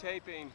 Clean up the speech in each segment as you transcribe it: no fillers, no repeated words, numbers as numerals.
taping.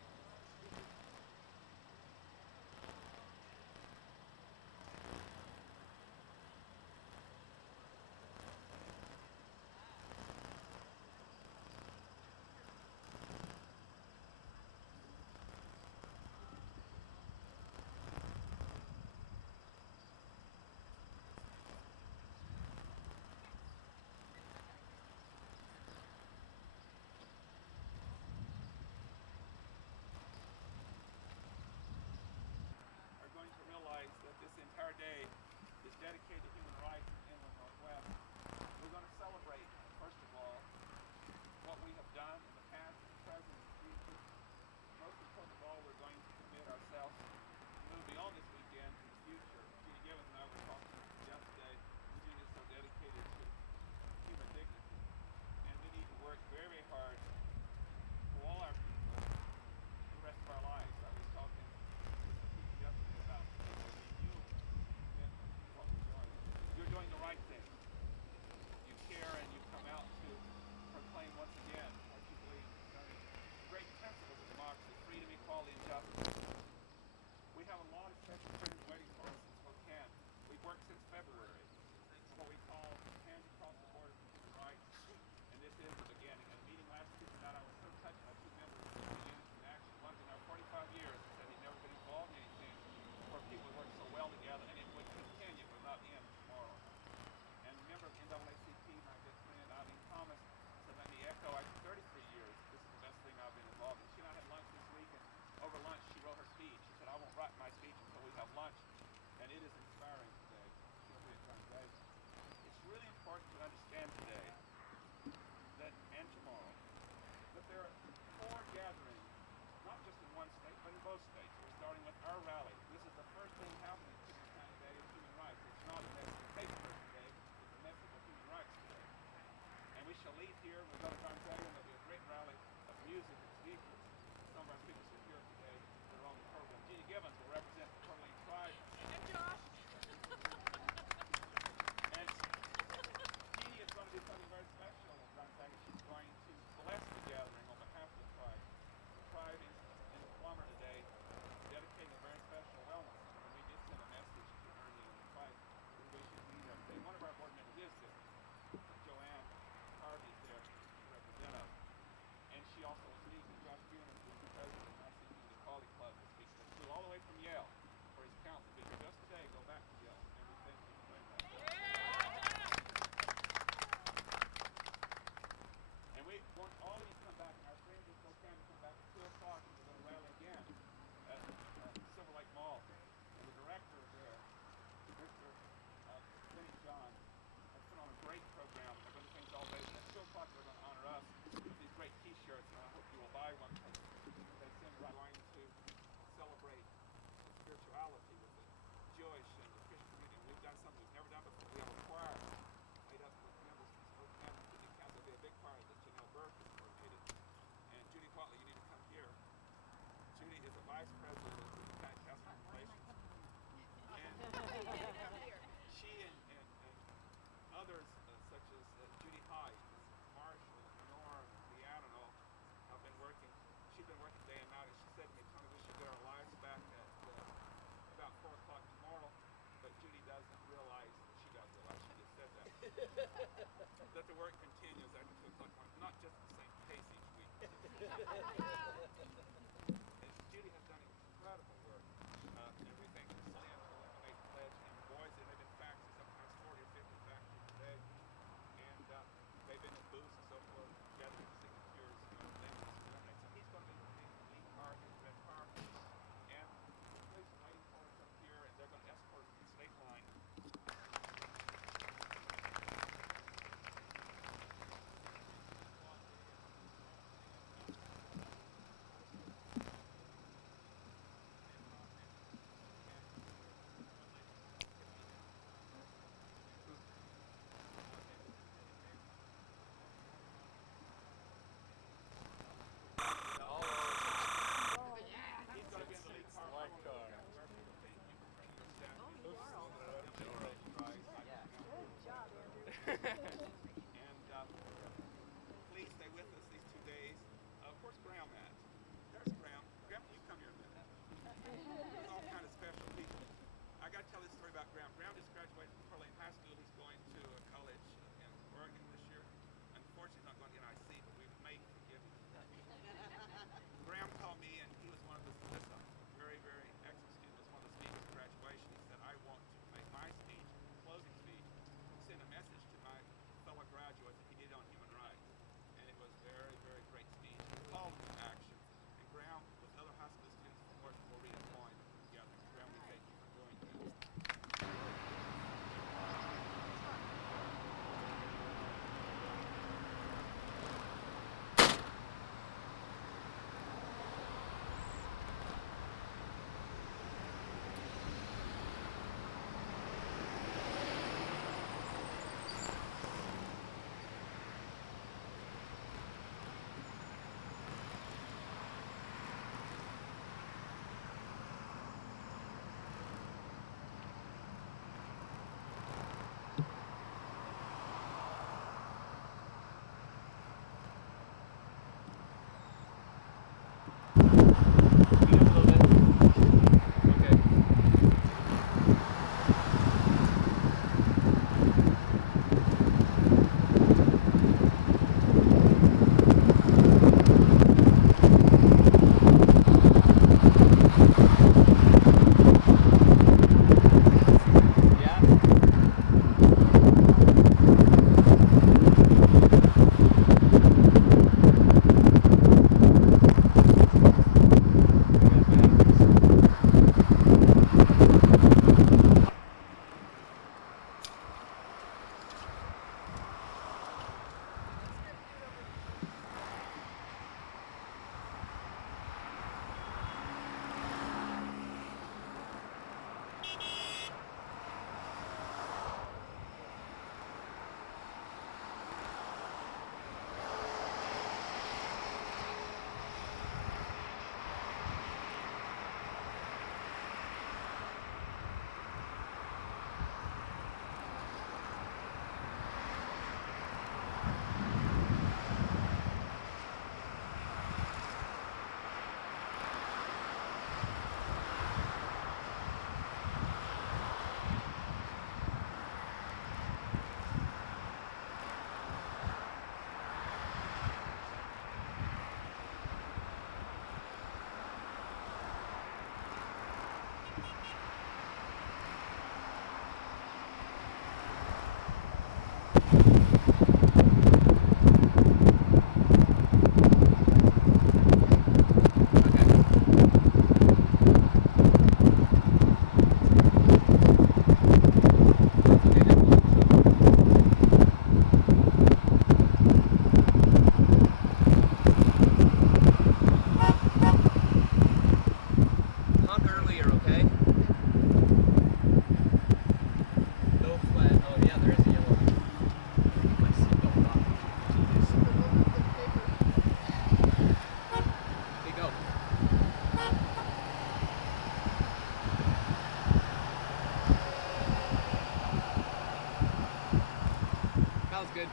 good.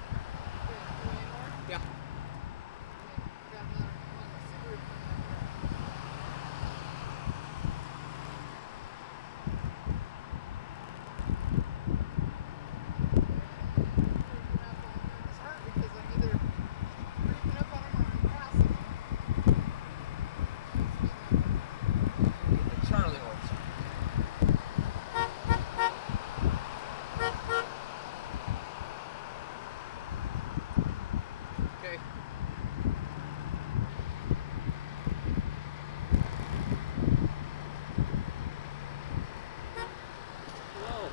Yeah. Charlie horse. Okay. Whoa.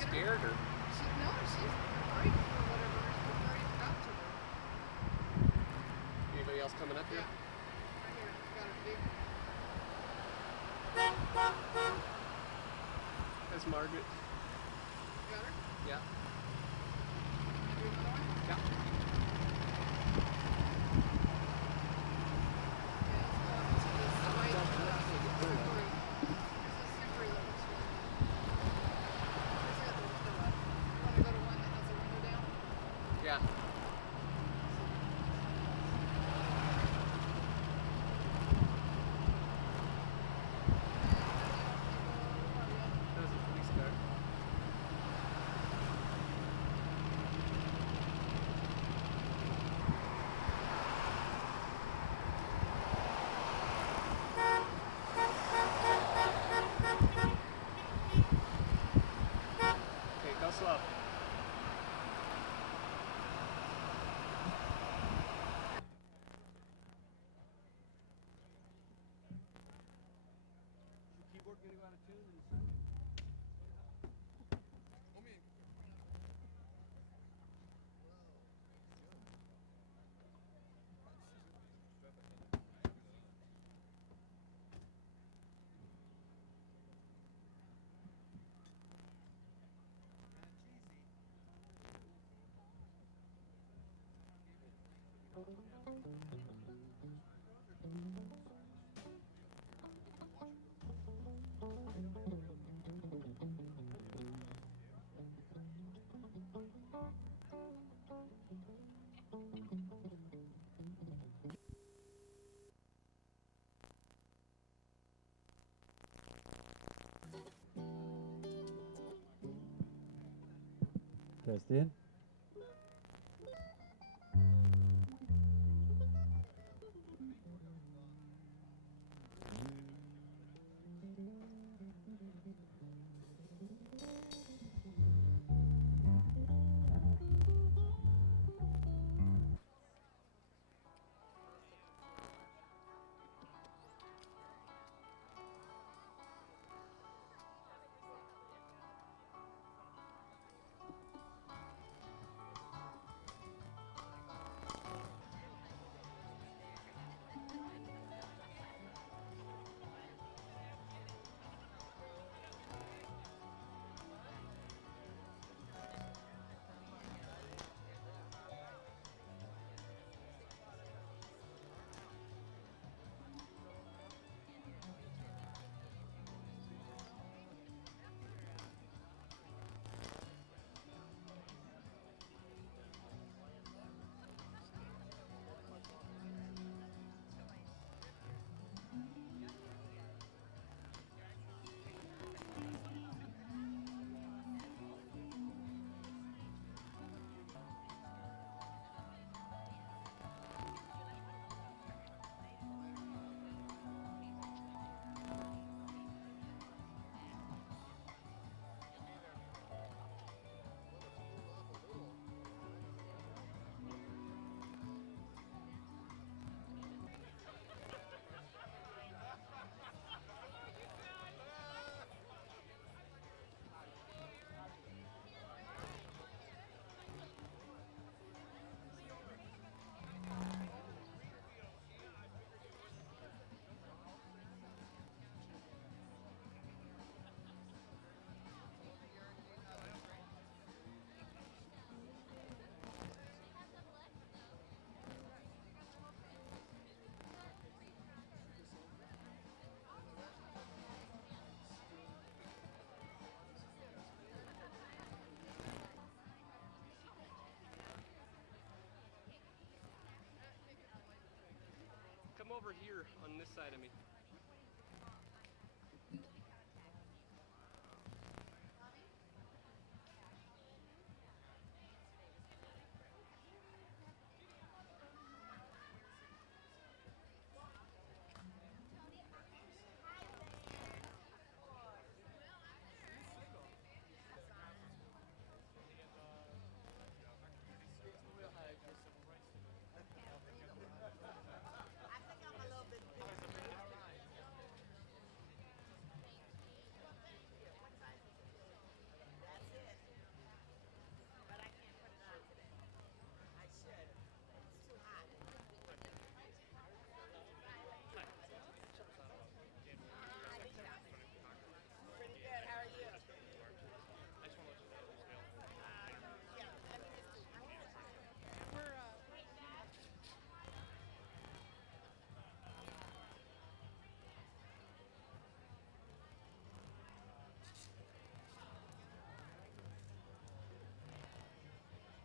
Scared her? No, she's afraid for whatever. She's afraid not to. Anybody else coming up here? Yeah. Right here. Got a big. That's Margaret. Got her? Yeah. Do another one? Yeah. Yeah. That was a police car. Okay, go slow. Keyboard getting out of tune and sound. Pressed in. over here on this side of me.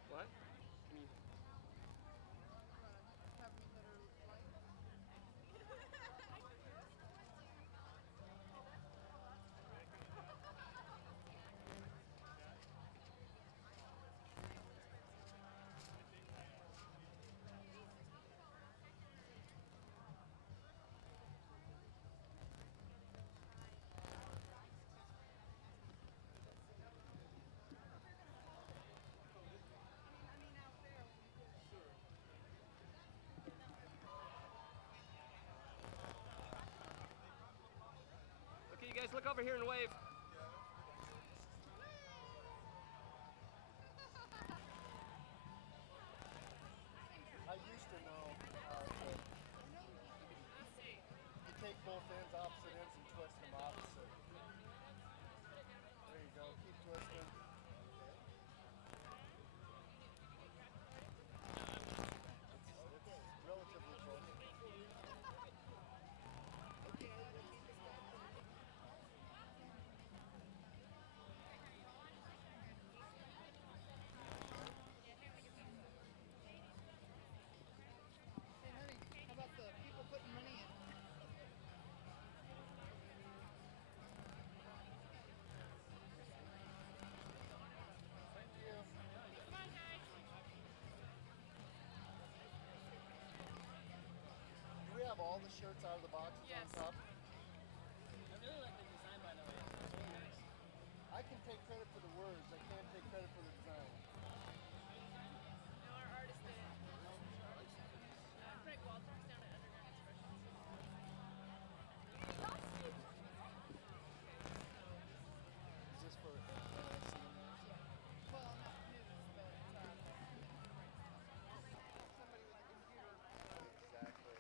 What? I mean, okay, you guys look over here and wave. I used to know that you take both ends, opposite ends, and twist them opposite. There you go. Keep twisting. It's relatively close. Hey, honey, how about the people putting money in? Thank you. Come on, guys. Do we have all the shirts out of the boxes Yes. on top? I really like the design, by the way. It's really nice. I can take credit for the words. I can't take credit for the design. No, our artist did it. Craig Walters down at Underground Expressions. Is this for Well, not news, but somebody with a computer. exactly?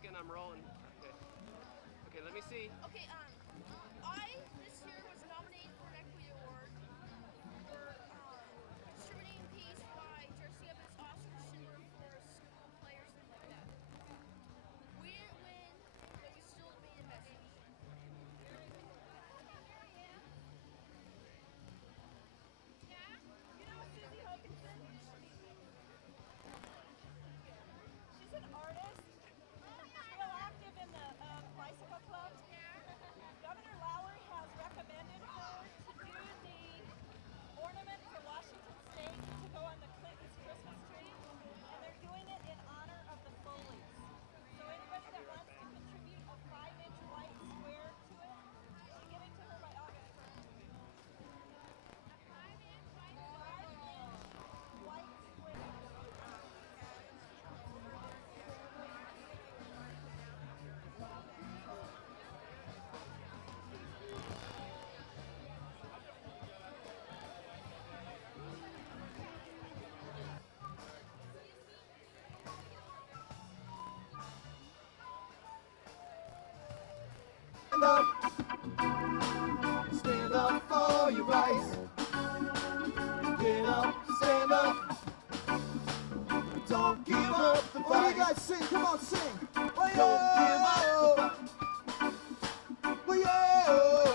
Again, I'm rolling. Okay. Okay, let me see. Okay, I this year was nominated for an Equity Award for distributing peace by dressing up as Oscar Schindler for school play or something like that. We didn't win, but we still made a message. Yeah, you know Susie Hoganson? She's an artist, real active in the bicycle club. Governor Lowry has recommended her to do the ornament for Washington State to go on the Clinton's Christmas tree, and they're doing it in honor of the Foleys. So anybody that wants to contribute a 5-inch white square to it, you should give it to her by August 1st. A 5-inch white square. Stand up for your rights. Get up, stand up. Don't give up the fight. Oh, you guys sing, come on, sing. Oh, yeah. Don't give up the fight. Oh, yeah.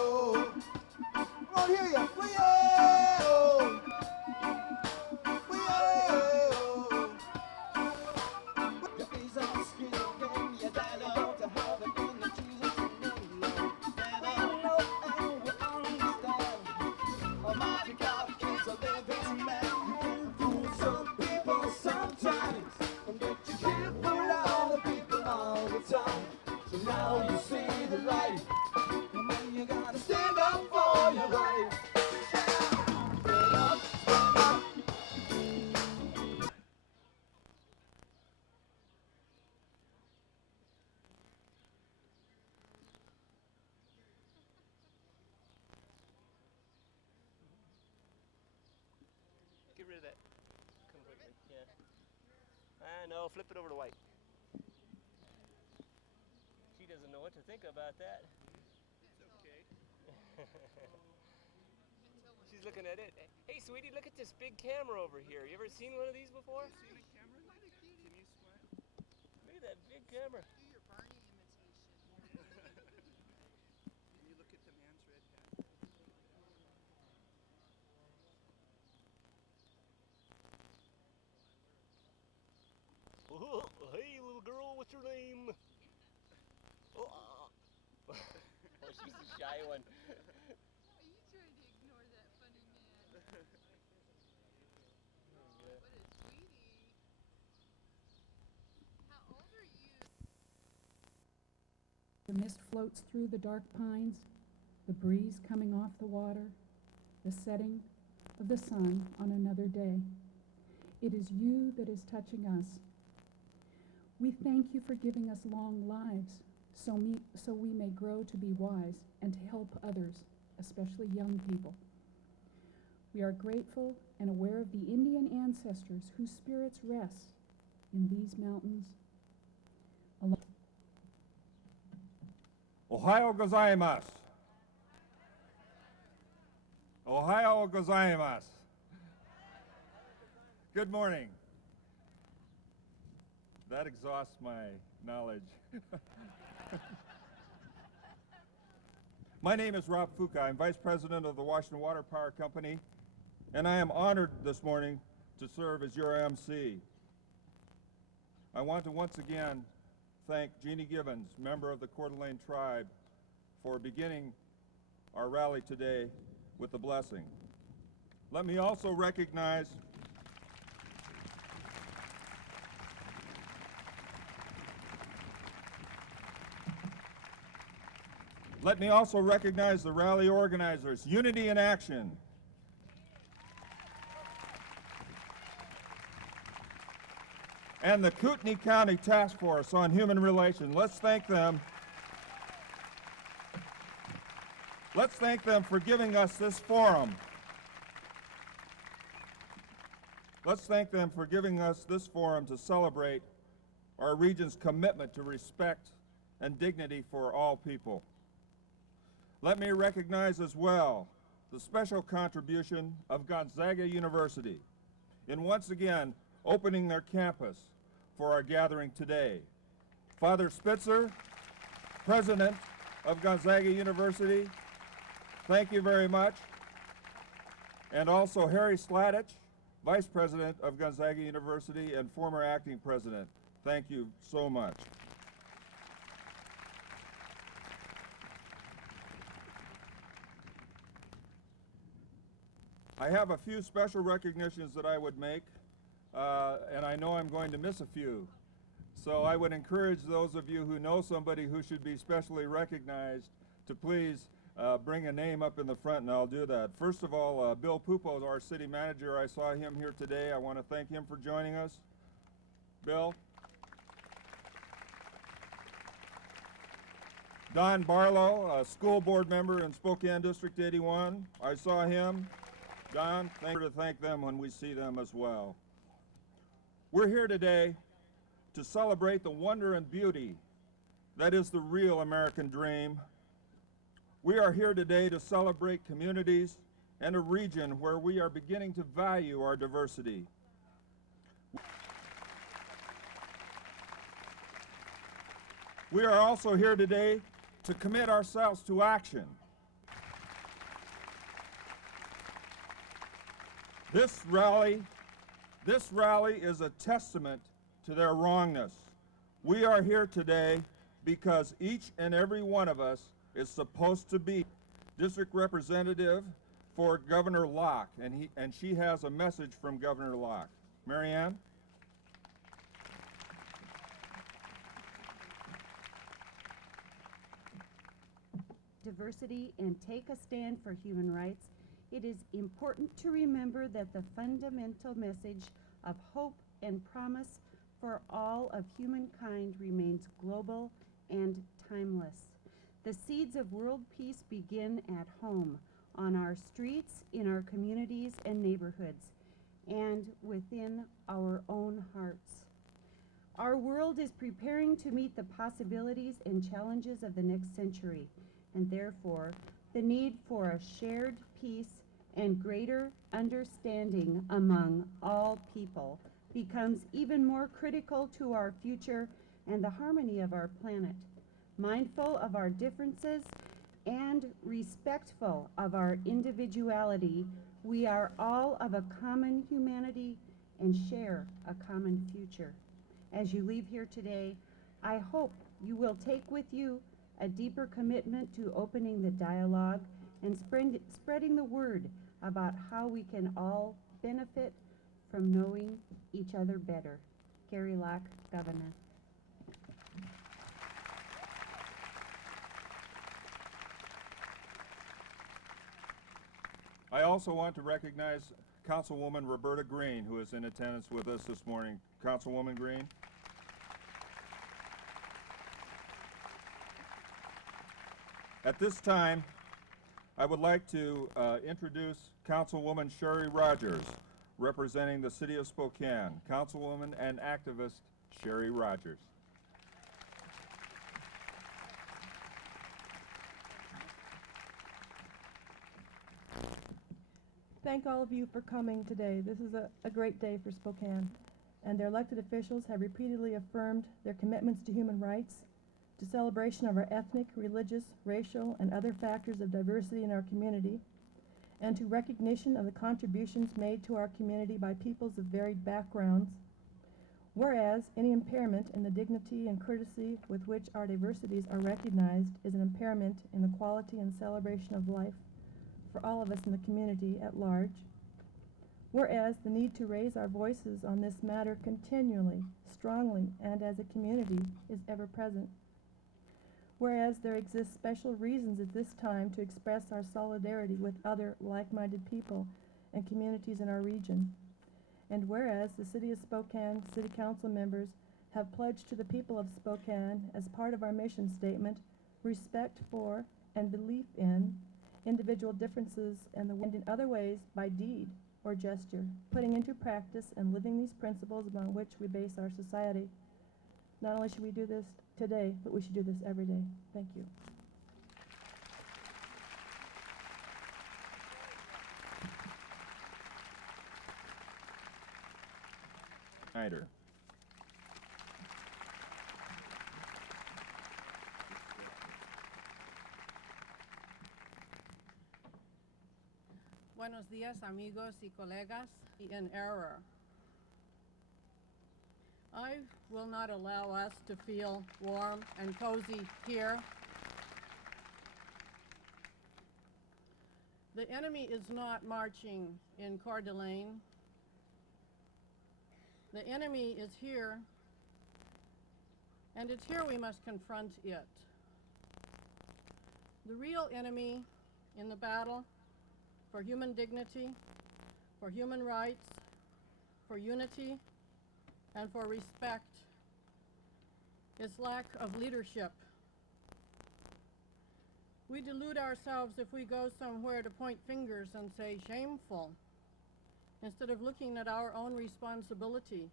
can't hear you. Wee-oh! Wee-oh! Your face on skin again, you died out to heaven in the Jesus' name, Lord. Never know and we understand. Almighty God is a living man. You can fool some people sometimes, but you can't fool all the people all the time. So now you see the light. Man, you gotta stand up for your right. Stand up, stand up. Get rid of that completely. Yeah. No, flip it over to white. She doesn't know what to think about that. It's okay. She's looking at it. Hey, sweetie, look at this big camera over here. You ever seen one of these before? Seen a camera? Can you smile? Look at that big camera. Do your Barney imitation. Can you look at the man's red hat? Oh, hey, little girl, what's your name? Oh, oh, she's the shy one. Are you trying to ignore that funny man? What a sweetie. How old are you? The mist floats through the dark pines, the breeze coming off the water, the setting of the sun on another day. It is you that is touching us. We thank you for giving us long lives so we may grow to be wise and to help others, especially young people. We are grateful and aware of the Indian ancestors whose spirits rest in these mountains. Ohio gozaimasu. Ohio gozaimasu. Good morning. That exhausts my knowledge. My name is Rob Fuka. I'm Vice President of the Washington Water Power Company, and I am honored this morning to serve as your MC. I want to once again thank Jeannie Gibbons, member of the Coeur d'Alene tribe, for beginning our rally today with the blessing. Let me also recognize the rally organizers, Unity in Action. And the Kootenai County Task Force on Human Relations. Let's thank them. Let's thank them for giving us this forum. Let's thank them for giving us this forum to celebrate our region's commitment to respect and dignity for all people. Let me recognize as well the special contribution of Gonzaga University in once again opening their campus for our gathering today. Father Spitzer, President of Gonzaga University, thank you very much. And also Harry Sladich, Vice President of Gonzaga University and former acting president, thank you so much. I have a few special recognitions that I would make, and I know I'm going to miss a few. So I would encourage those of you who know somebody who should be specially recognized to please bring a name up in the front, and I'll do that. First of all, Bill Pupo, our city manager, I saw him here today. I want to thank him for joining us. Bill. Don Barlow, a school board member in Spokane District 81. I saw him. Don, thank you to thank them when we see them as well. We're here today to celebrate the wonder and beauty that is the real American dream. We are here today to celebrate communities and a region where we are beginning to value our diversity. We are also here today to commit ourselves to action. This rally is a testament to their wrongness. We are here today because each and every one of us is supposed to be district representative for Governor Locke, and she has a message from Governor Locke. Marianne? Diversity and take a stand for human rights, it is important to remember that the fundamental message of hope and promise for all of humankind remains global and timeless. The seeds of world peace begin at home, on our streets, in our communities and neighborhoods, and within our own hearts. Our world is preparing to meet the possibilities and challenges of the next century, and therefore, the need for a shared peace and greater understanding among all people becomes even more critical to our future and the harmony of our planet. Mindful of our differences and respectful of our individuality, we are all of a common humanity and share a common future. As you leave here today, I hope you will take with you a deeper commitment to opening the dialogue and spreading the word about how we can all benefit from knowing each other better. Carrie Locke, Governor. I also want to recognize Councilwoman Roberta Green, who is in attendance with us this morning. Councilwoman Green. At this time, I would like to introduce Councilwoman Sherry Rogers, representing the City of Spokane. Councilwoman and activist Sherry Rogers. Thank all of you for coming today. This is a great day for Spokane, and their elected officials have repeatedly affirmed their commitments to human rights, to celebration of our ethnic, religious, racial, and other factors of diversity in our community, and to recognition of the contributions made to our community by peoples of varied backgrounds. Whereas any impairment in the dignity and courtesy with which our diversities are recognized is an impairment in the quality and celebration of life for all of us in the community at large. Whereas the need to raise our voices on this matter continually, strongly, and as a community is ever present. Whereas there exist special reasons at this time to express our solidarity with other like-minded people and communities in our region. And whereas the City of Spokane City Council members have pledged to the people of Spokane as part of our mission statement, respect for and belief in individual differences and in other ways by deed or gesture, putting into practice and living these principles upon which we base our society. Not only should we do this today, but we should do this every day. Thank you. Snyder. Buenos días, amigos y colegas, in error. I will not allow us to feel warm and cozy here. The enemy is not marching in Coeur d'Alene. The enemy is here, and it's here we must confront it. The real enemy in the battle for human dignity, for human rights, for unity, and for respect is lack of leadership. We delude ourselves if we go somewhere to point fingers and say shameful, instead of looking at our own responsibility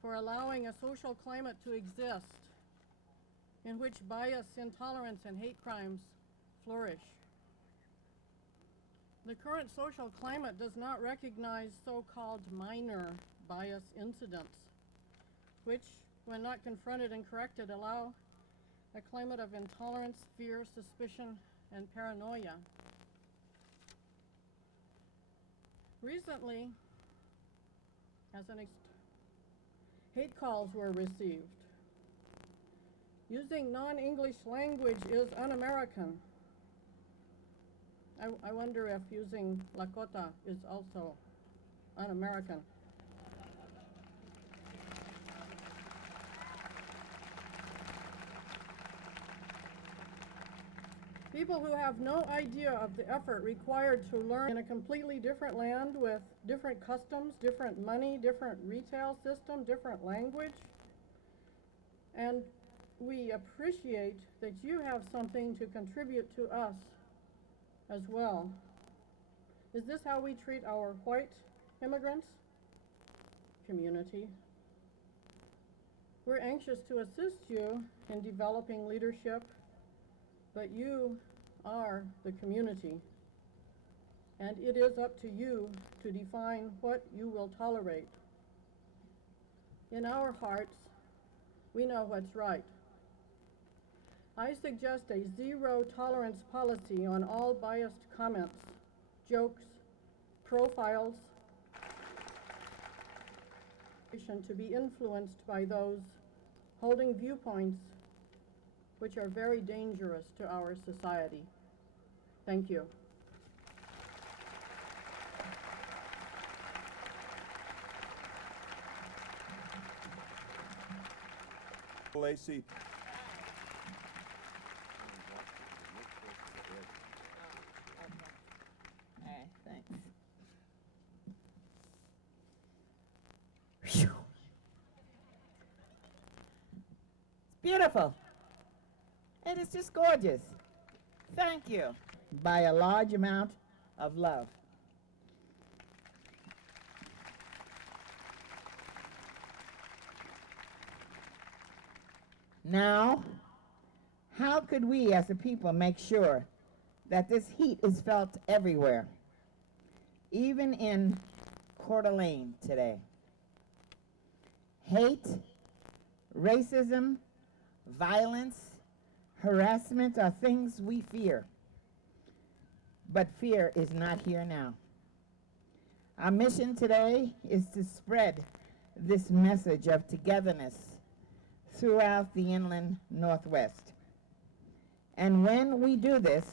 for allowing a social climate to exist in which bias, intolerance, and hate crimes flourish. The current social climate does not recognize so-called minor bias incidents, which, when not confronted and corrected, allow a climate of intolerance, fear, suspicion, and paranoia. Recently, hate calls were received. Using non-English language is un-American. I wonder if using Lakota is also un-American. People who have no idea of the effort required to learn in a completely different land with different customs, different money, different retail system, different language. And we appreciate that you have something to contribute to us as well. Is this how we treat our white immigrants? Community. We're anxious to assist you in developing leadership, but you are the community, and it is up to you to define what you will tolerate. In our hearts, we know what's right. I suggest a zero-tolerance policy on all biased comments, jokes, profiles, to be influenced by those holding viewpoints which are very dangerous to our society. Thank you. Lacey. All right, thanks. Whew. It's beautiful. It is just gorgeous. Thank you. By a large amount of love. Now, how could we as a people make sure that this heat is felt everywhere, even in Coeur d'Alene today? Hate, racism, violence, harassment are things we fear, but fear is not here now. Our mission today is to spread this message of togetherness throughout the inland Northwest. And when we do this,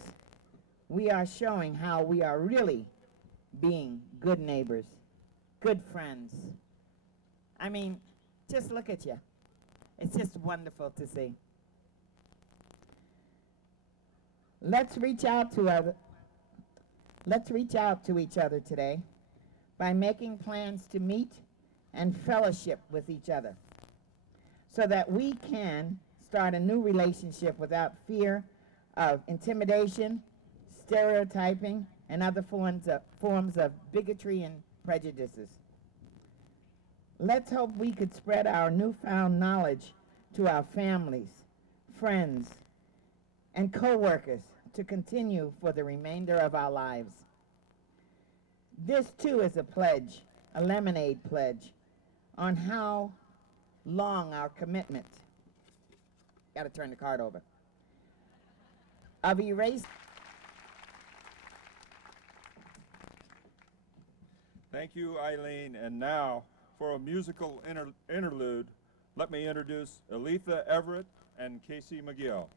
we are showing how we are really being good neighbors, good friends. I mean, just look at you. It's just wonderful to see. Let's reach out to each other today by making plans to meet and fellowship with each other so that we can start a new relationship without fear of intimidation, stereotyping, and other forms of bigotry and prejudices. Let's hope we could spread our newfound knowledge to our families, friends, and co-workers to continue for the remainder of our lives. This too is a pledge, a lemonade pledge, on how long our commitment, gotta turn the card over, of erasing. Thank you, Eileen. And now, for a musical interlude, let me introduce Aletha Everett and Casey McGill.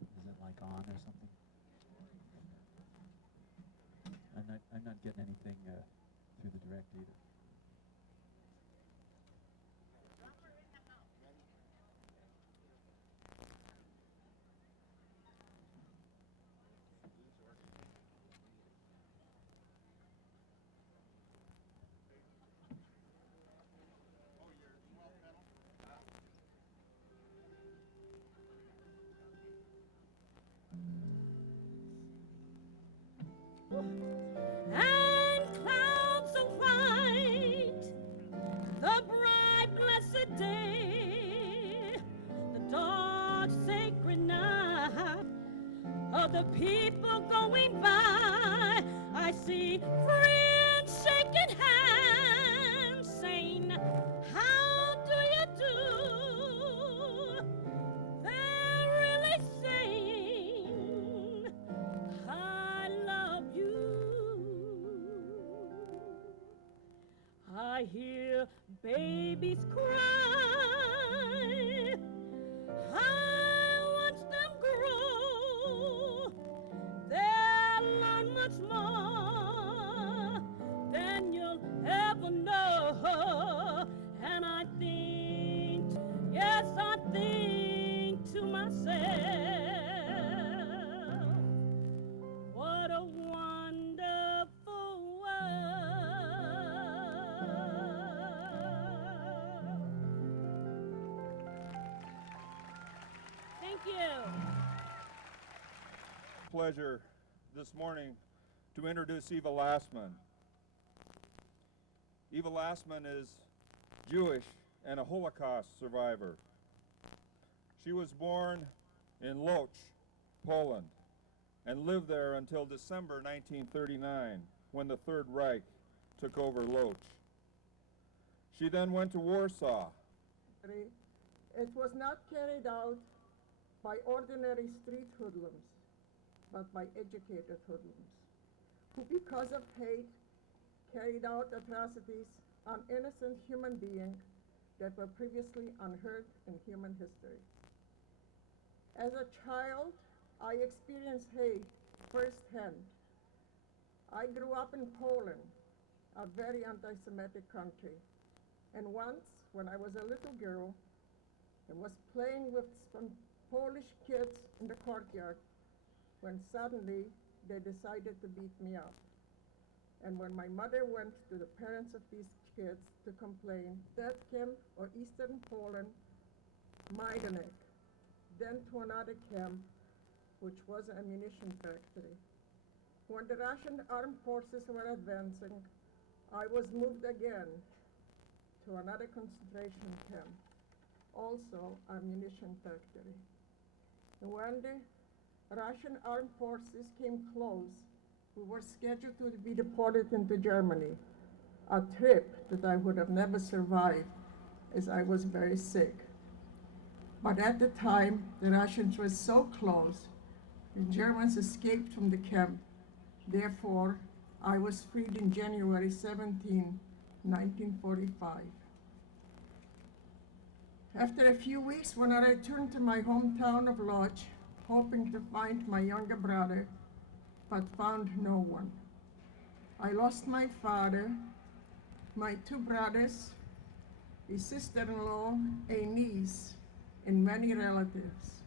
Is it like on or something? I'm not getting anything through the direct either. And clouds of white, the bright other people going by, I see friends shaking hands, saying, how do you do? They're really saying, I love you. I hear babies cry. I watch them grow. They'll learn much more than you'll ever know. And I think, yes, I think to myself, what a wonderful world. Thank you. Pleasure this morning to introduce Eva Lassman. Eva Lassman is Jewish and a Holocaust survivor. She was born in Lodz, Poland, and lived there until December 1939, when the Third Reich took over Lodz. She then went to Warsaw. It was not carried out by ordinary street hoodlums, but by educated hoodlums, who because of hate carried out atrocities on innocent human beings that were previously unheard in human history. As a child, I experienced hate firsthand. I grew up in Poland, a very anti-Semitic country. And once, when I was a little girl and was playing with some Polish kids in the courtyard, when suddenly they decided to beat me up. And when my mother went to the parents of these kids to complain, that camp, or Eastern Poland, Majdanek, then to another camp, which was an ammunition factory. When the Russian armed forces were advancing, I was moved again to another concentration camp, also ammunition factory. And when the Russian armed forces came close, we were scheduled to be deported into Germany, a trip that I would have never survived as I was very sick. But at the time, the Russians were so close, the Germans escaped from the camp. Therefore, I was freed in January 17, 1945. After a few weeks, when I returned to my hometown of Lodz, hoping to find my younger brother, but found no one. I lost my father, my two brothers, a sister-in-law, a niece, and many relatives.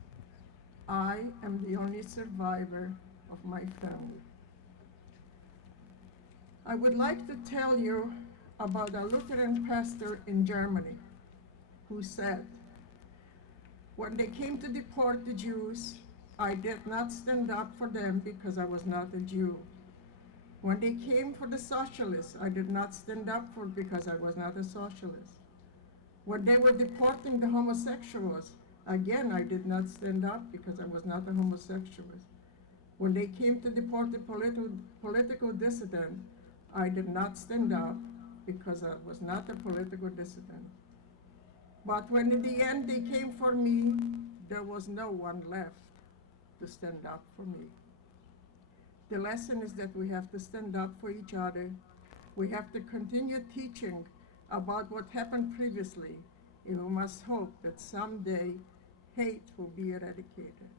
I am the only survivor of my family. I would like to tell you about a Lutheran pastor in Germany who said, when they came to deport the Jews, I did not stand up for them because I was not a Jew. When they came for the socialists, I did not stand up for because I was not a socialist. When they were deporting the homosexuals, again, I did not stand up because I was not a homosexualist. When they came to deport the political dissident, I did not stand up because I was not a political dissident. But when in the end they came for me, there was no one left to stand up for me. The lesson is that we have to stand up for each other. We have to continue teaching about what happened previously, and we must hope that someday hate will be eradicated.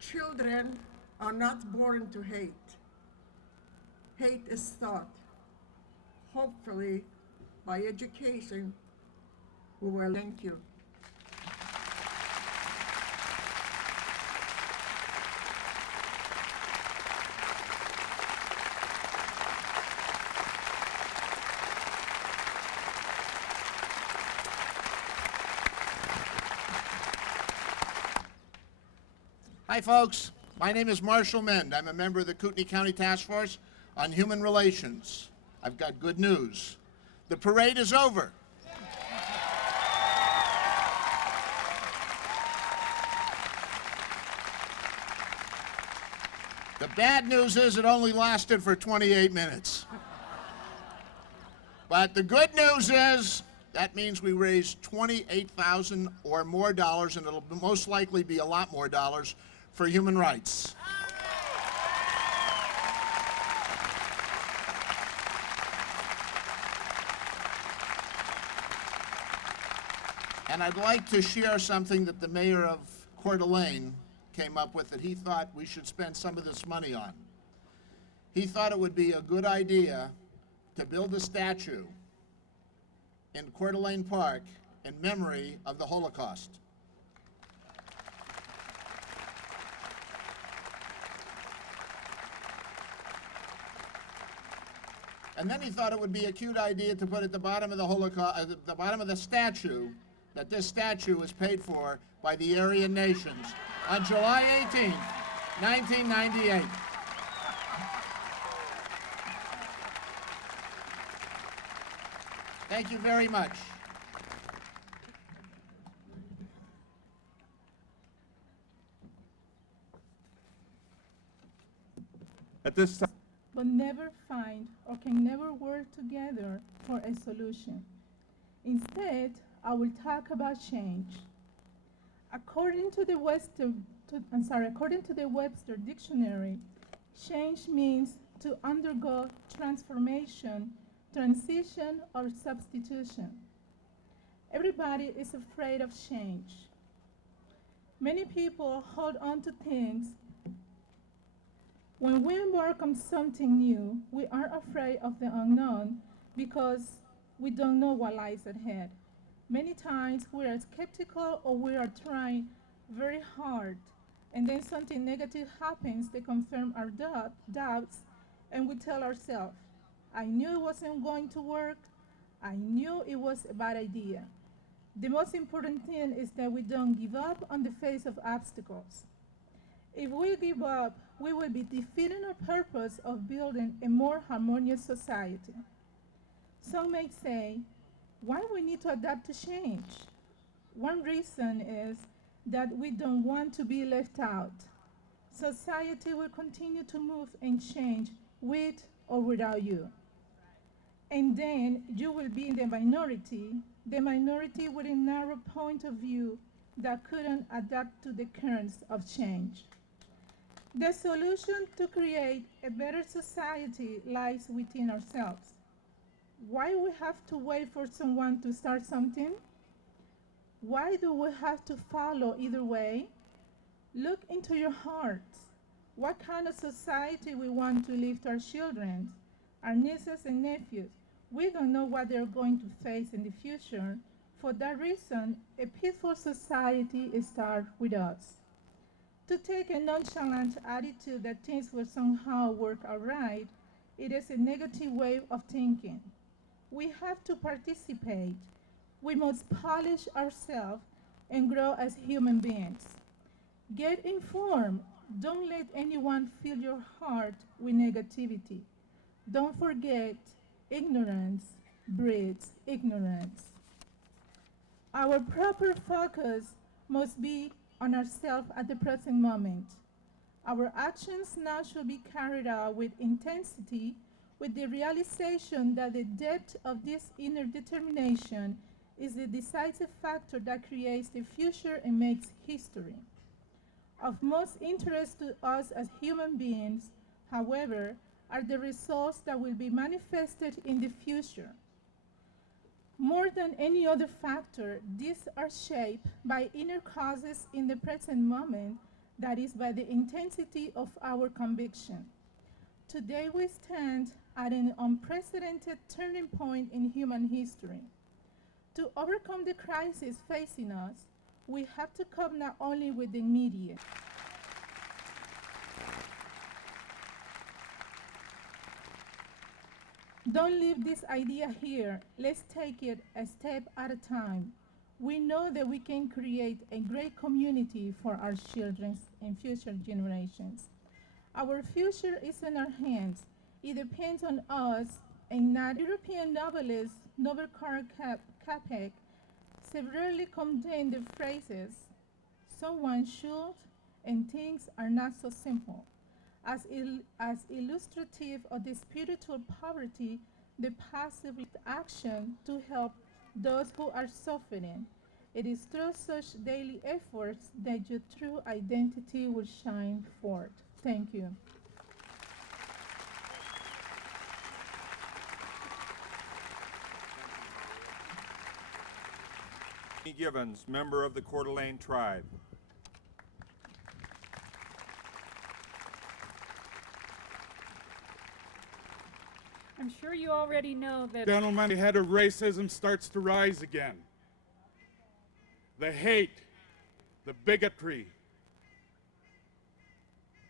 Children are not born to hate. Hate is taught. Hopefully, by education, we will. Thank you. Hi, folks. My name is Marshall Mend. I'm a member of the Kootenai County Task Force on Human Relations. I've got good news. The parade is over. The bad news is it only lasted for 28 minutes. But the good news is that means we raised $28,000 or more dollars, and it'll most likely be a lot more dollars, for human rights. And I'd like to share something that the mayor of Coeur d'Alene came up with that he thought we should spend some of this money on. He thought it would be a good idea to build a statue in Coeur d'Alene Park in memory of the Holocaust. And then he thought it would be a cute idea to put at the bottom of the Holocaust, at the bottom of the statue, that this statue was paid for by the Aryan Nations on July 18, 1998. Thank you very much. At this time, but never find or can never work together for a solution. Instead, I will talk about change. According to the Webster Dictionary, change means to undergo transformation, transition, or substitution. Everybody is afraid of change. Many people hold on to things. When we embark on something new, we are afraid of the unknown because we don't know what lies ahead. Many times we are skeptical or we are trying very hard, and then something negative happens to confirm our doubts, and we tell ourselves, I knew it wasn't going to work. I knew it was a bad idea. The most important thing is that we don't give up on the face of obstacles. If we give up, we will be defeating our purpose of building a more harmonious society. Some may say, why we need to adapt to change? One reason is that we don't want to be left out. Society will continue to move and change with or without you. And then you will be in the minority with a narrow point of view that couldn't adapt to the currents of change. The solution to create a better society lies within ourselves. Why we have to wait for someone to start something? Why do we have to follow either way? Look into your hearts. What kind of society we want to leave to our children, our nieces and nephews? We don't know what they're going to face in the future. For that reason, a peaceful society starts with us. To take a nonchalant attitude that things will somehow work out right, it is a negative way of thinking. We have to participate. We must polish ourselves and grow as human beings. Get informed. Don't let anyone fill your heart with negativity. Don't forget, ignorance breeds ignorance. Our proper focus must be on ourselves at the present moment. Our actions now should be carried out with intensity, with the realization that the depth of this inner determination is the decisive factor that creates the future and makes history. Of most interest to us as human beings, however, are the results that will be manifested in the future. More than any other factor, these are shaped by inner causes in the present moment, that is, by the intensity of our conviction. Today we stand at an unprecedented turning point in human history. To overcome the crisis facing us, we have to cope not only with the immediate. Don't leave this idea here. Let's take it a step at a time. we know that we can create a great community for our children and future generations. Our future is in our hands. It depends on us and not. European novelist Norbert Capek severely condemned the phrases, someone should, and things are not so simple, as illustrative of the spiritual poverty, the passive action to help those who are suffering. It is through such daily efforts that your true identity will shine forth. Thank you. Givens, member of the Coeur d'Alene tribe. I'm sure you already know that. Gentlemen, the head of racism starts to rise again. The hate, the bigotry,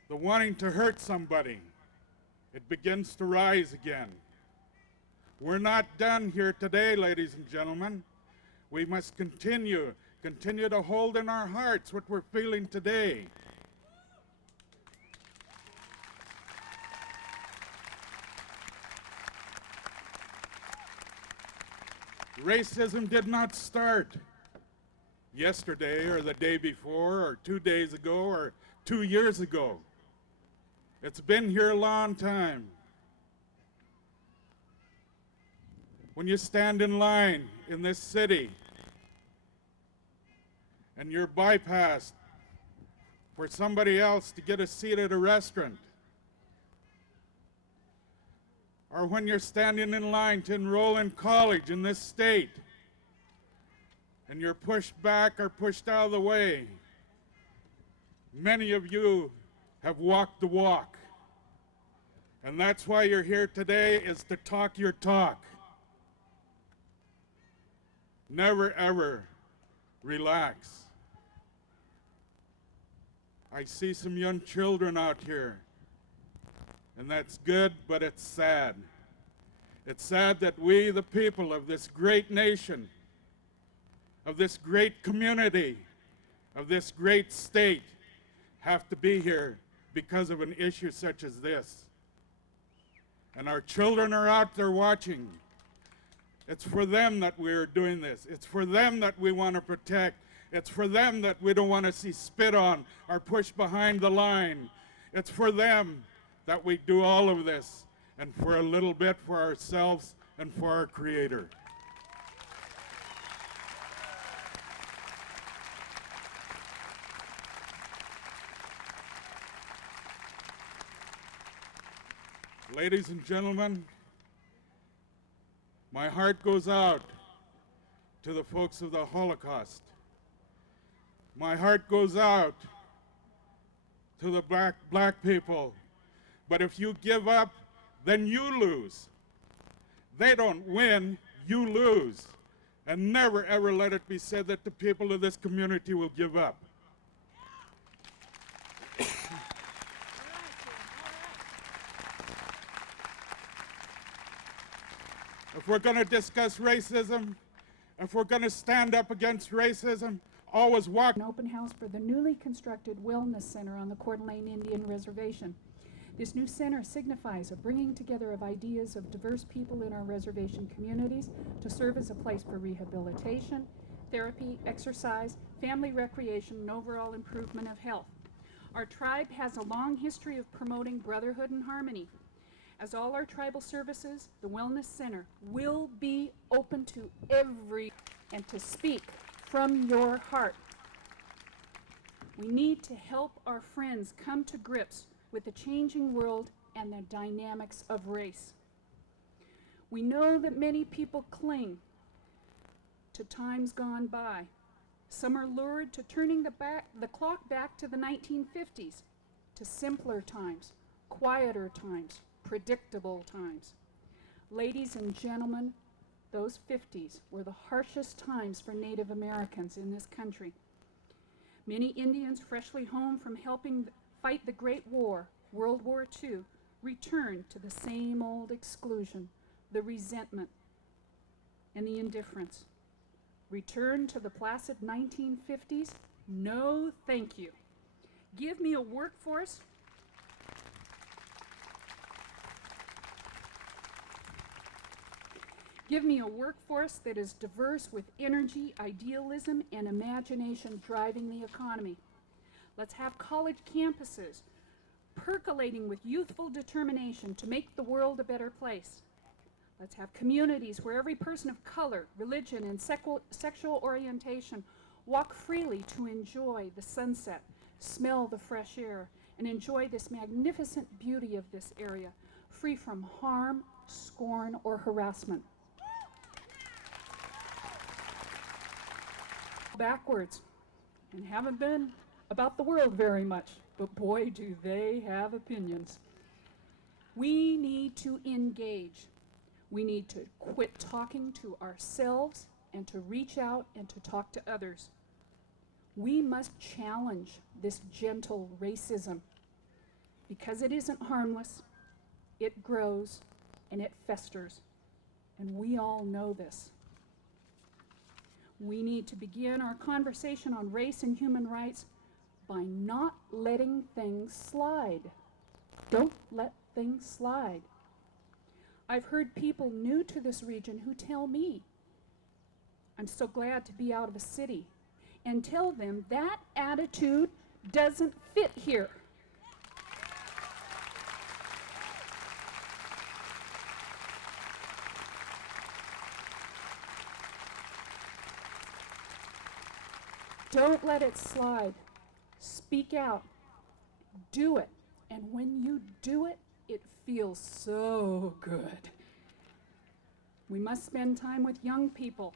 the wanting to hurt somebody, it begins to rise again. We're not done here today, ladies and gentlemen. We must continue to hold in our hearts what we're feeling today. Racism did not start yesterday or the day before or 2 days ago or 2 years ago. It's been here a long time. When you stand in line in this city and you're bypassed for somebody else to get a seat at a restaurant, or when you're standing in line to enroll in college in this state and you're pushed back or pushed out of the way, many of you have walked the walk. And that's why you're here today, is to talk your talk. Never ever relax. I see some young children out here, and that's good, but it's sad. It's sad that we, the people of this great nation, of this great community, of this great state, have to be here because of an issue such as this. And our children are out there watching. It's for them that we're doing this. It's for them that we want to protect. It's for them that we don't want to see spit on or pushed behind the line. It's for them that we do all of this, and for a little bit for ourselves and for our Creator. Ladies and gentlemen, my heart goes out to the folks of the Holocaust. My heart goes out to the black people. But if you give up, then you lose. They don't win, you lose. And never ever let it be said that the people of this community will give up. If we're going to discuss racism, if we're going to stand up against racism, always walk. An open house for the newly constructed Wellness Center on the Coeur d'Alene Indian Reservation. This new center signifies a bringing together of ideas of diverse people in our reservation communities to serve as a place for rehabilitation, therapy, exercise, family recreation, and overall improvement of health. Our tribe has a long history of promoting brotherhood and harmony. As all our tribal services, the Wellness Center will be open to every and to speak from your heart. We need to help our friends come to grips with the changing world and the dynamics of race. We know that many people cling to times gone by. Some are lured to turning the clock back to the 1950s, to simpler times, quieter times, predictable times. Ladies and gentlemen, those 50s were the harshest times for Native Americans in this country. Many Indians freshly home from helping fight the Great War, World War II, returned to the same old exclusion, the resentment, and the indifference. Return to the placid 1950s? No, thank you. Give me a workforce that is diverse with energy, idealism, and imagination driving the economy. Let's have college campuses percolating with youthful determination to make the world a better place. Let's have communities where every person of color, religion, and sexual orientation walk freely to enjoy the sunset, smell the fresh air, and enjoy this magnificent beauty of this area, free from harm, scorn, or harassment. Backwards, and haven't been about the world very much, but boy, do they have opinions. We need to engage. We need to quit talking to ourselves and to reach out and to talk to others. We must challenge this gentle racism because it isn't harmless, it grows, and it festers, and we all know this. We need to begin our conversation on race and human rights by not letting things slide. Don't let things slide. I've heard people new to this region who tell me, I'm so glad to be out of a city, and tell them that attitude doesn't fit here. Don't let it slide. Speak out. Do it. And when you do it, it feels so good. We must spend time with young people.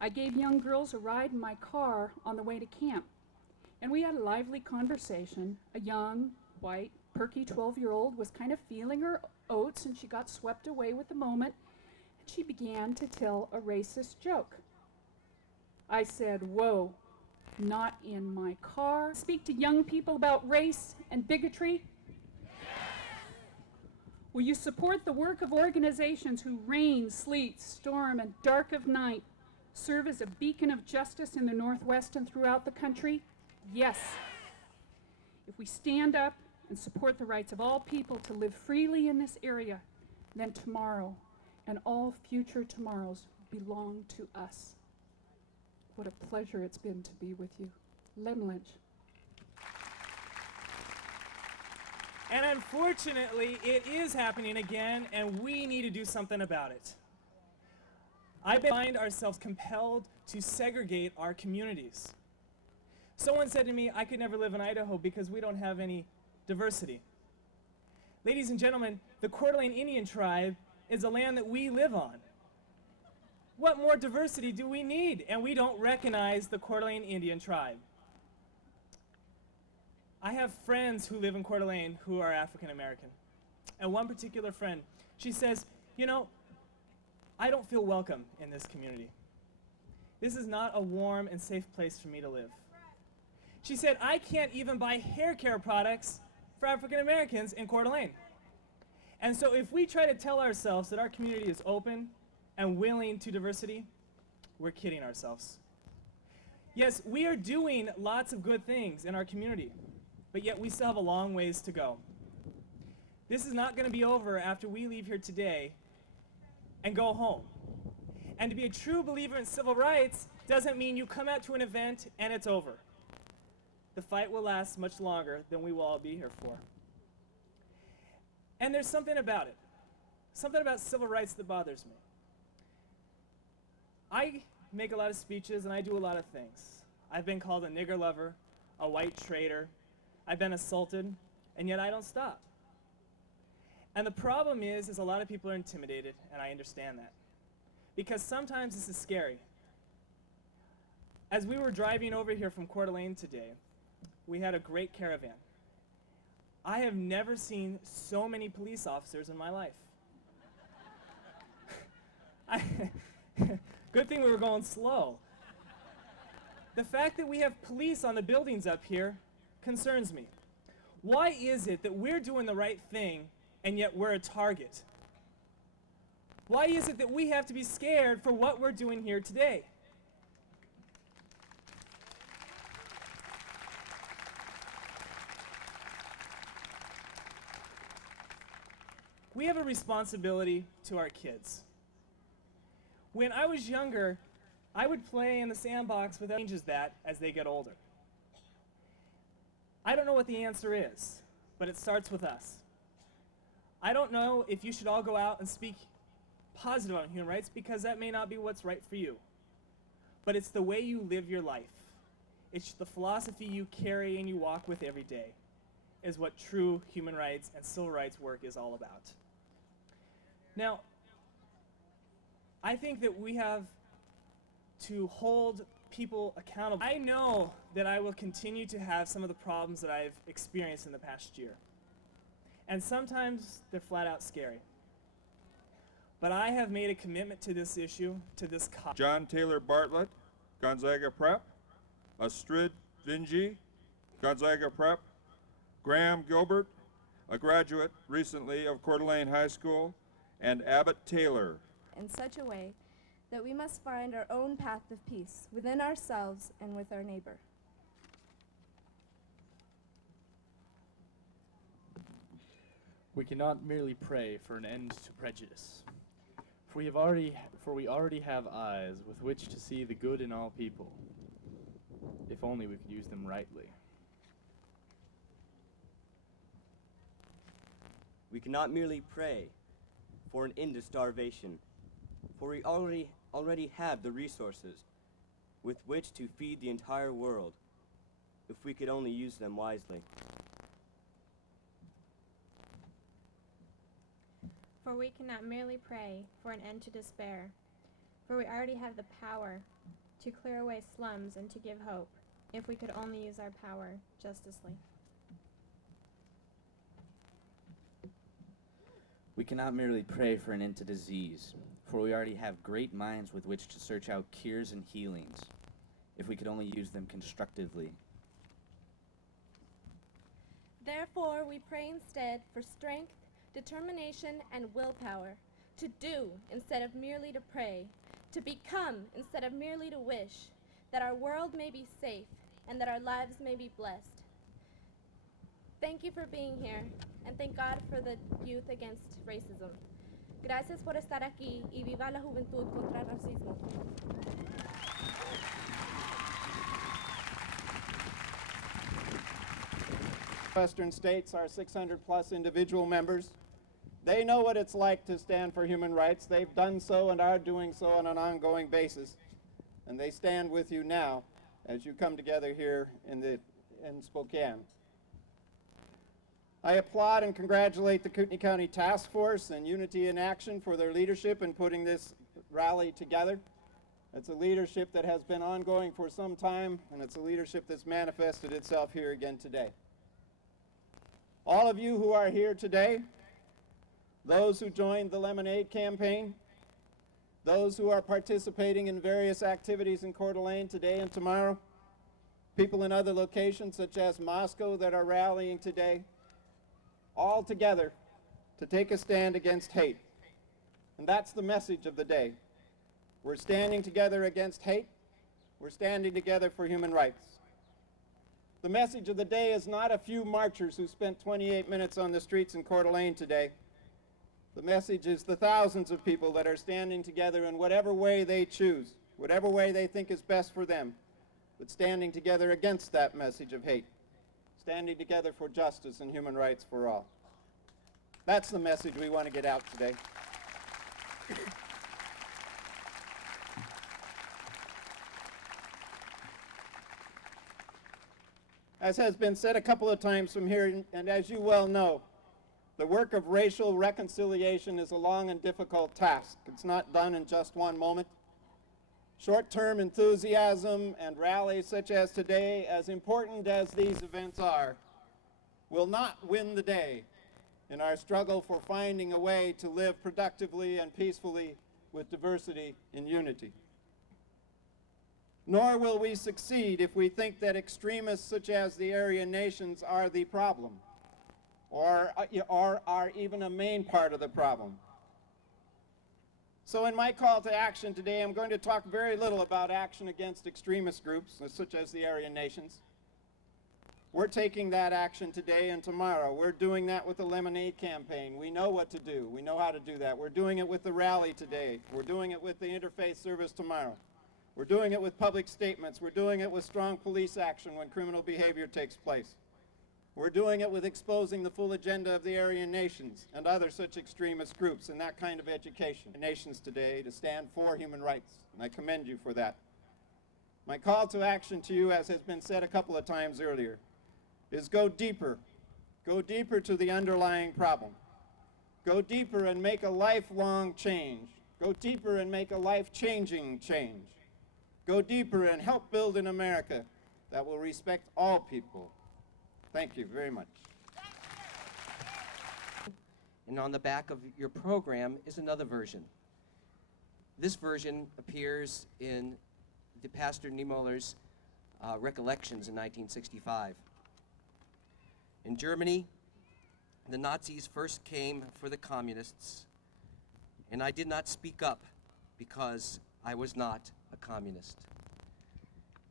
I gave young girls a ride in my car on the way to camp, and we had a lively conversation. A young, white, perky 12-year-old was kind of feeling her oats, and she got swept away with the moment, and she began to tell a racist joke. I said, whoa, not in my car. Speak to young people about race and bigotry? Will you support the work of organizations who rain, sleet, storm, and dark of night serve as a beacon of justice in the Northwest and throughout the country? Yes. If we stand up and support the rights of all people to live freely in this area, then tomorrow and all future tomorrows belong to us. What a pleasure it's been to be with you. Lem Lynch. And unfortunately, it is happening again, and we need to do something about it. I find ourselves compelled to segregate our communities. Someone said to me, I could never live in Idaho because we don't have any diversity. Ladies and gentlemen, the Coeur d'Alene Indian tribe is a land that we live on. What more diversity do we need? And we don't recognize the Coeur d'Alene Indian tribe. I have friends who live in Coeur d'Alene who are African American. And one particular friend, she says, you know, I don't feel welcome in this community. This is not a warm and safe place for me to live. She said, I can't even buy hair care products for African Americans in Coeur d'Alene. And so if we try to tell ourselves that our community is open and willing to diversity, we're kidding ourselves. Yes, we are doing lots of good things in our community, but yet we still have a long ways to go. This is not going to be over after we leave here today and go home. And to be a true believer in civil rights doesn't mean you come out to an event and it's over. The fight will last much longer than we will all be here for. And there's something about it, something about civil rights that bothers me. I make a lot of speeches and I do a lot of things. I've been called a nigger lover, a white traitor, I've been assaulted, and yet I don't stop. And the problem is a lot of people are intimidated, and I understand that. Because sometimes this is scary. As we were driving over here from Coeur d'Alene today, we had a great caravan. I have never seen so many police officers in my life. Good thing we were going slow. The fact that we have police on the buildings up here concerns me. Why is it that we're doing the right thing and yet we're a target? Why is it that we have to be scared for what we're doing here today? We have a responsibility to our kids. When I was younger, I would play in the sandbox without changes that as they get older. I don't know what the answer is, but it starts with us. I don't know if you should all go out and speak positive on human rights, because that may not be what's right for you. But it's the way you live your life. It's the philosophy you carry and you walk with every day is what true human rights and civil rights work is all about. Now, I think that we have to hold people accountable. I know that I will continue to have some of the problems that I've experienced in the past year. And sometimes they're flat out scary. But I have made a commitment to this issue, to this cause. John Taylor Bartlett, Gonzaga Prep. Astrid Vingy, Gonzaga Prep. Graham Gilbert, a graduate recently of Coeur d'Alene High School. And Abbott Taylor. In such a way that we must find our own path of peace within ourselves and with our neighbor. We cannot merely pray for an end to prejudice, for we already have eyes with which to see the good in all people, if only we could use them rightly. We cannot merely pray for an end to starvation, for we already have the resources with which to feed the entire world, if we could only use them wisely. For we cannot merely pray for an end to despair, for we already have the power to clear away slums and to give hope, if we could only use our power justly. We cannot merely pray for an end to disease, for we already have great minds with which to search out cures and healings, if we could only use them constructively. Therefore, we pray instead for strength, determination, and willpower, to do instead of merely to pray, to become instead of merely to wish, that our world may be safe and that our lives may be blessed. Thank you for being here, and thank God for the Youth Against Racism. Gracias por estar aquí y viva la juventud contra el racismo. Western states are 600 plus individual members. They know what it's like to stand for human rights. They've done so and are doing so on an ongoing basis. And they stand with you now as you come together here in Spokane. I applaud and congratulate the Kootenai County Task Force and Unity in Action for their leadership in putting this rally together. It's a leadership that has been ongoing for some time, and it's a leadership that's manifested itself here again today. All of you who are here today, those who joined the Lemonade campaign, those who are participating in various activities in Coeur d'Alene today and tomorrow, people in other locations such as Moscow that are rallying today, all together to take a stand against hate. And that's the message of the day. We're standing together against hate. We're standing together for human rights. The message of the day is not a few marchers who spent 28 minutes on the streets in Coeur d'Alene today. The message is the thousands of people that are standing together in whatever way they choose, whatever way they think is best for them, but standing together against that message of hate, standing together for justice and human rights for all. That's the message we want to get out today. As has been said a couple of times from here, and as you well know, the work of racial reconciliation is a long and difficult task. It's not done in just one moment. Short-term enthusiasm and rallies such as today, as important as these events are, will not win the day in our struggle for finding a way to live productively and peacefully with diversity in unity. Nor will we succeed if we think that extremists such as the Aryan Nations are the problem, or are even a main part of the problem. So in my call to action today, I'm going to talk very little about action against extremist groups such as the Aryan Nations. We're taking that action today and tomorrow. We're doing that with the lemonade campaign. We know what to do. We know how to do that. We're doing it with the rally today. We're doing it with the interfaith service tomorrow. We're doing it with public statements. We're doing it with strong police action when criminal behavior takes place. We're doing it with exposing the full agenda of the Aryan Nations and other such extremist groups and that kind of education. Nations today to stand for human rights, and I commend you for that. My call to action to you, as has been said a couple of times earlier, is go deeper. Go deeper to the underlying problem. Go deeper and make a lifelong change. Go deeper and make a life-changing change. Go deeper and help build an America that will respect all people. Thank you very much. And on the back of your program is another version. This version appears in the Pastor Niemöller's recollections in 1965. In Germany, the Nazis first came for the communists, and I did not speak up because I was not a communist.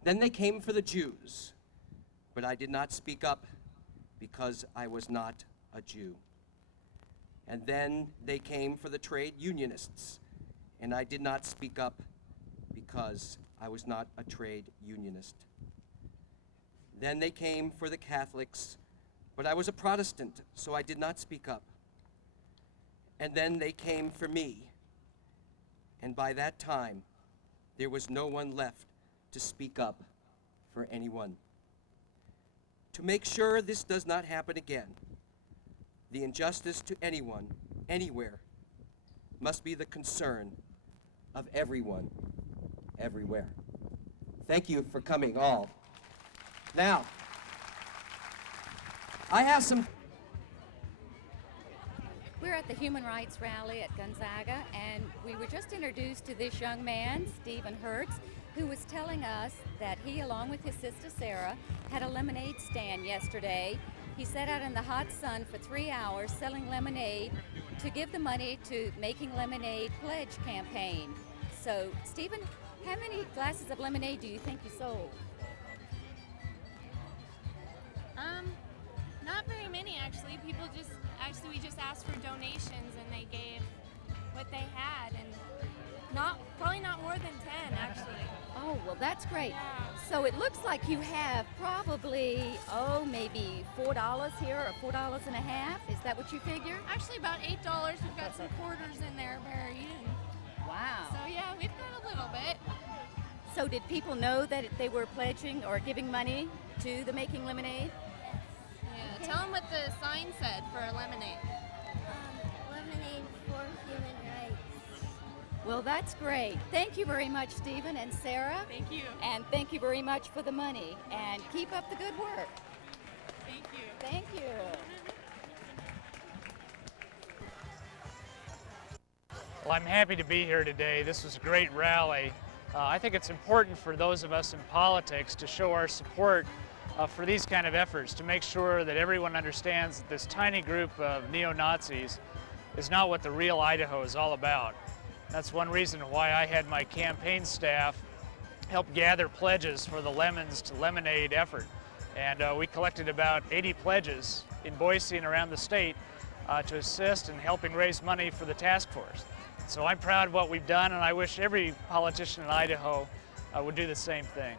Then they came for the Jews, but I did not speak up because I was not a Jew. And then they came for the trade unionists, and I did not speak up because I was not a trade unionist. Then they came for the Catholics, but I was a Protestant, so I did not speak up. And then they came for me, and by that time, there was no one left to speak up for anyone. To make sure this does not happen again, the injustice to anyone, anywhere, must be the concern of everyone, everywhere. Thank you for coming, all. Now, I have some... We're at the Human Rights Rally at Gonzaga, and we were just introduced to this young man, Stephen Hertz, who was telling us that he, along with his sister Sarah, had a lemonade stand yesterday. He sat out in the hot sun for 3 hours selling lemonade to give the money to Making Lemonade Pledge campaign. So, Stephen, how many glasses of lemonade do you think you sold? Not very many, actually. We just asked for donations and they gave what they had, and probably not more than 10, actually. Oh, well, that's great. Yeah. So it looks like you have probably, maybe $4 here or $4.50. Is that what you figure? Actually, about $8. We've got some quarters in there buried. Wow. So yeah, we've got a little bit. So did people know that they were pledging or giving money to the Making Lemonade? Yeah, tell them what the sign said for lemonade. Lemonade for human rights. Well, that's great. Thank you very much, Stephen and Sarah. Thank you. And thank you very much for the money. And keep up the good work. Thank you. Thank you. Well, I'm happy to be here today. This was a great rally. I think it's important for those of us in politics to show our support for these kind of efforts, to make sure that everyone understands that this tiny group of neo-Nazis is not what the real Idaho is all about. That's one reason why I had my campaign staff help gather pledges for the Lemons to Lemonade effort. And we collected about 80 pledges in Boise and around the state to assist in helping raise money for the task force. So I'm proud of what we've done, and I wish every politician in Idaho would do the same thing.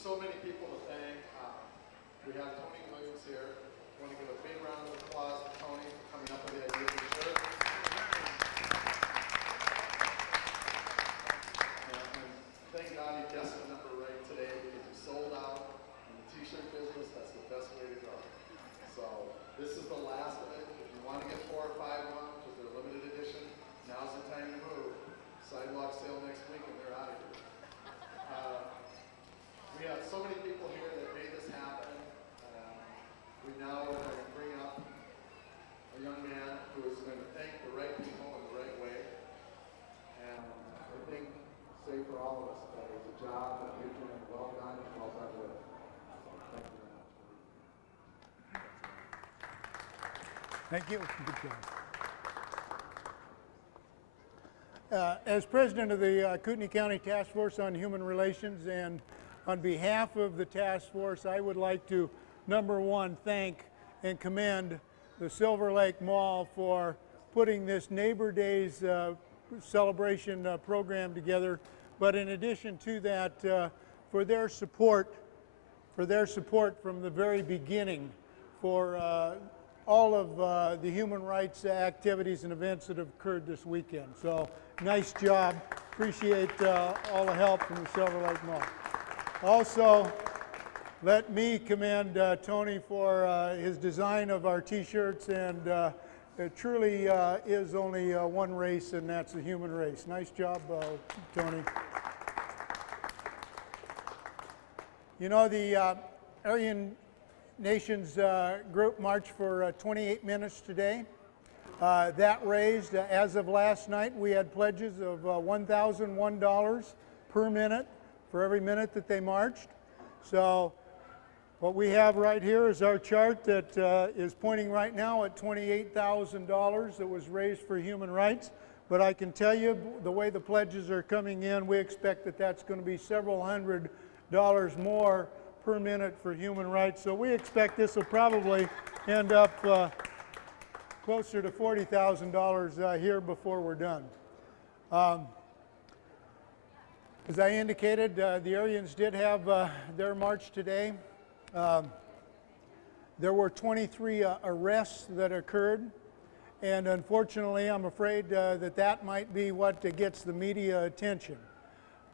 so many people to thank. We have Tony Williams here. I want to give a big round of applause to Tony for coming up with the idea of the shirt. And thank God he guessed the number right today because he sold out. In the t-shirt business, that's the best way to go. So this is the last of it. If you want to get 4 or 5 of them, because they're limited edition, now's the time to move. Sidewalk sale next week and they're out of here. We have so many people here that made this happen. We now are going to bring up a young man who is going to thank the right people in the right way. And I think, say for all of us, that it was a job that you're doing well done and well done with. Thank you very much. Thank you. Good job. As president of the Kootenai County Task Force on Human Relations, and on behalf of the task force, I would like to, number one, thank and commend the Silver Lake Mall for putting this Neighbor Days celebration program together. But in addition to that, for their support from the very beginning for all of the human rights activities and events that have occurred this weekend. So nice job. Appreciate all the help from the Silver Lake Mall. Also, let me commend Tony for his design of our t-shirts, and it truly is only one race, and that's the human race. Nice job, Tony. You know, the Aryan Nations group marched for 28 minutes today. That raised, as of last night, we had pledges of $1,001 per minute for every minute that they marched. So what we have right here is our chart that is pointing right now at $28,000 that was raised for human rights. But I can tell you, the way the pledges are coming in, we expect that that's going to be several $100s more per minute for human rights. So we expect this will probably end up closer to $40,000 here before we're done. As I indicated, the Aryans did have their march today. There were 23 arrests that occurred, and unfortunately I'm afraid that might be what gets the media attention.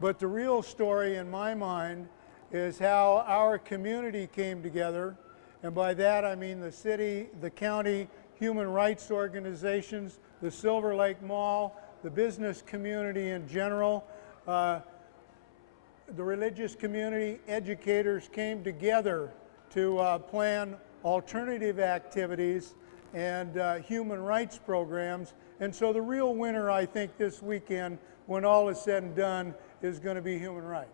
But the real story in my mind is how our community came together, and by that I mean the city, the county, human rights organizations, the Silver Lake Mall, the business community in general, the religious community, educators came together to plan alternative activities and human rights programs. And so the real winner, I think, this weekend, when all is said and done, is going to be human rights.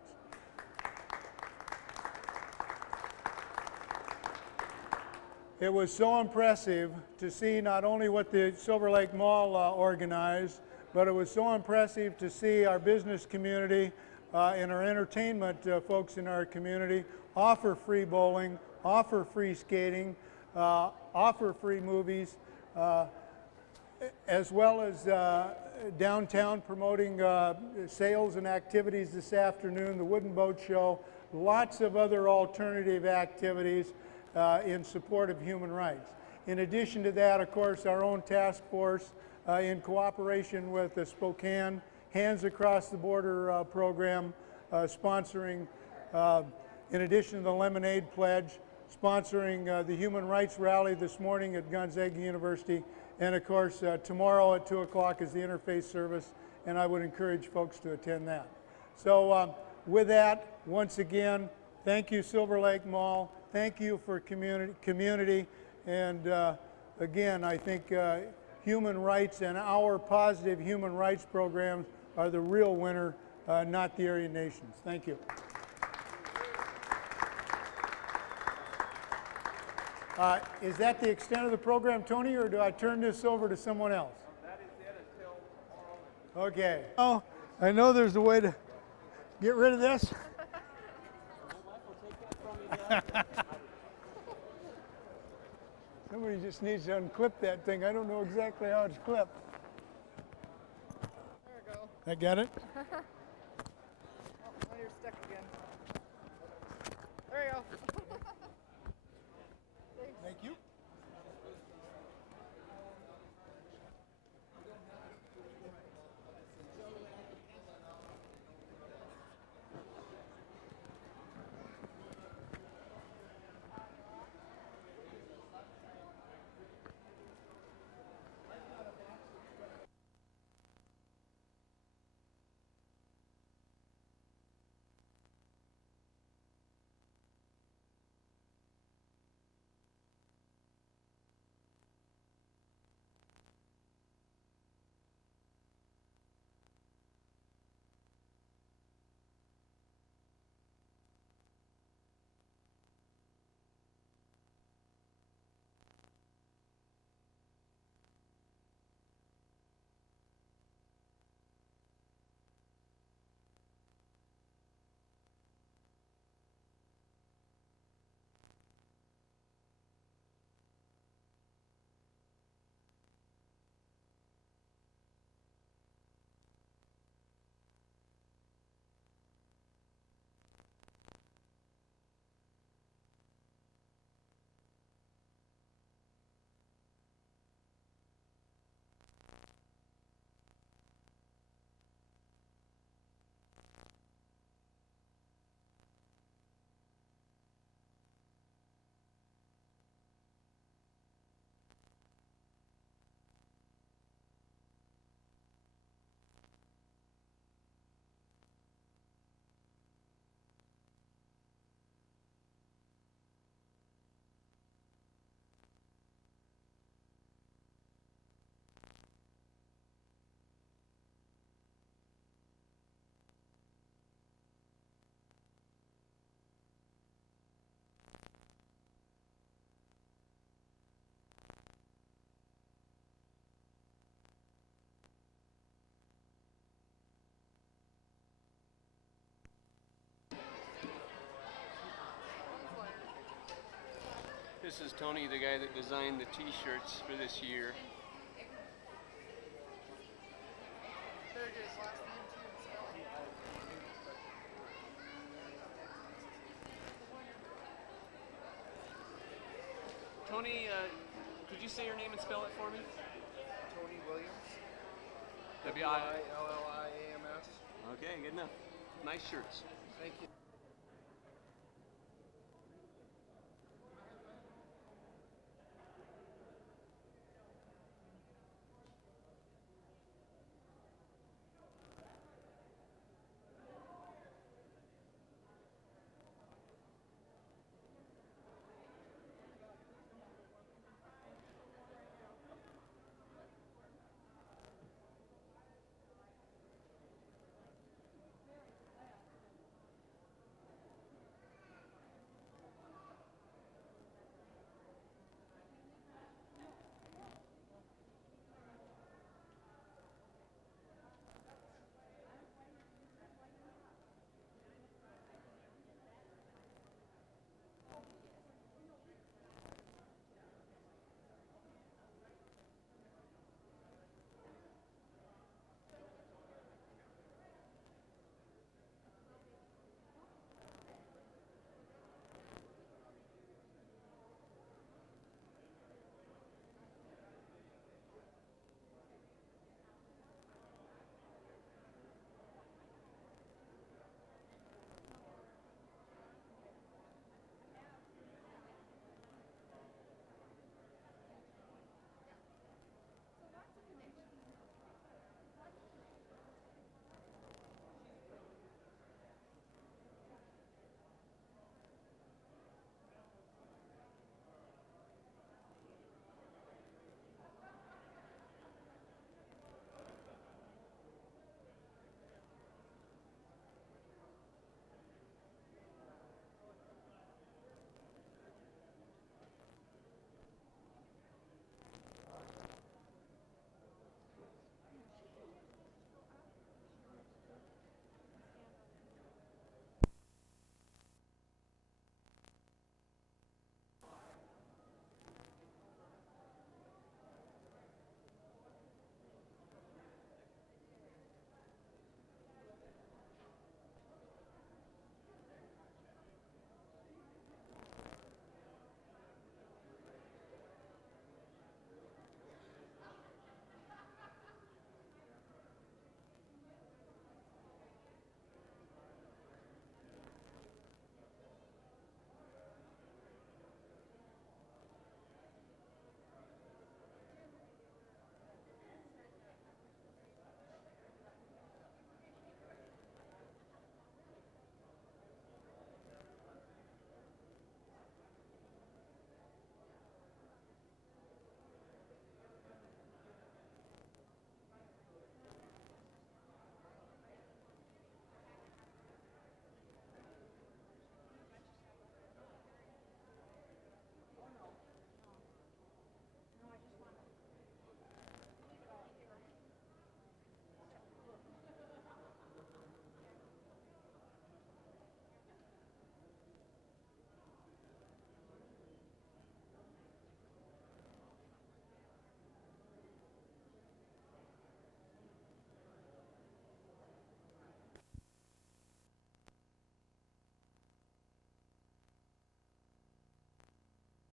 It was so impressive to see not only what the Silver Lake Mall organized, but it was so impressive to see our business community and our entertainment folks in our community offer free bowling, offer free skating, offer free movies, as well as downtown promoting sales and activities this afternoon, the Wooden Boat Show, lots of other alternative activities in support of human rights. In addition to that, of course, our own task force in cooperation with the Spokane Hands Across the Border program, sponsoring, in addition to the Lemonade Pledge, sponsoring the Human Rights Rally this morning at Gonzaga University. And of course, tomorrow at 2 o'clock is the interfaith service, and I would encourage folks to attend that. So with that, once again, thank you, Silver Lake Mall. Thank you for community. And again, I think human rights and our positive human rights programs are the real winner, not the Aryan Nations. Thank you. Is that the extent of the program, Tony, or do I turn this over to someone else? That is it until tomorrow. Okay. Oh, I know there's a way to get rid of this. Somebody just needs to unclip that thing. I don't know exactly how it's clipped. There we go. I got it? Oh, now you're stuck again. There you go. Thank you. This is Tony, the guy that designed the t-shirts for this year. Tony, could you say your name and spell it for me? Tony Williams. W-I-L-L-I-A-M-S. Okay, good enough. Nice shirts. Thank you.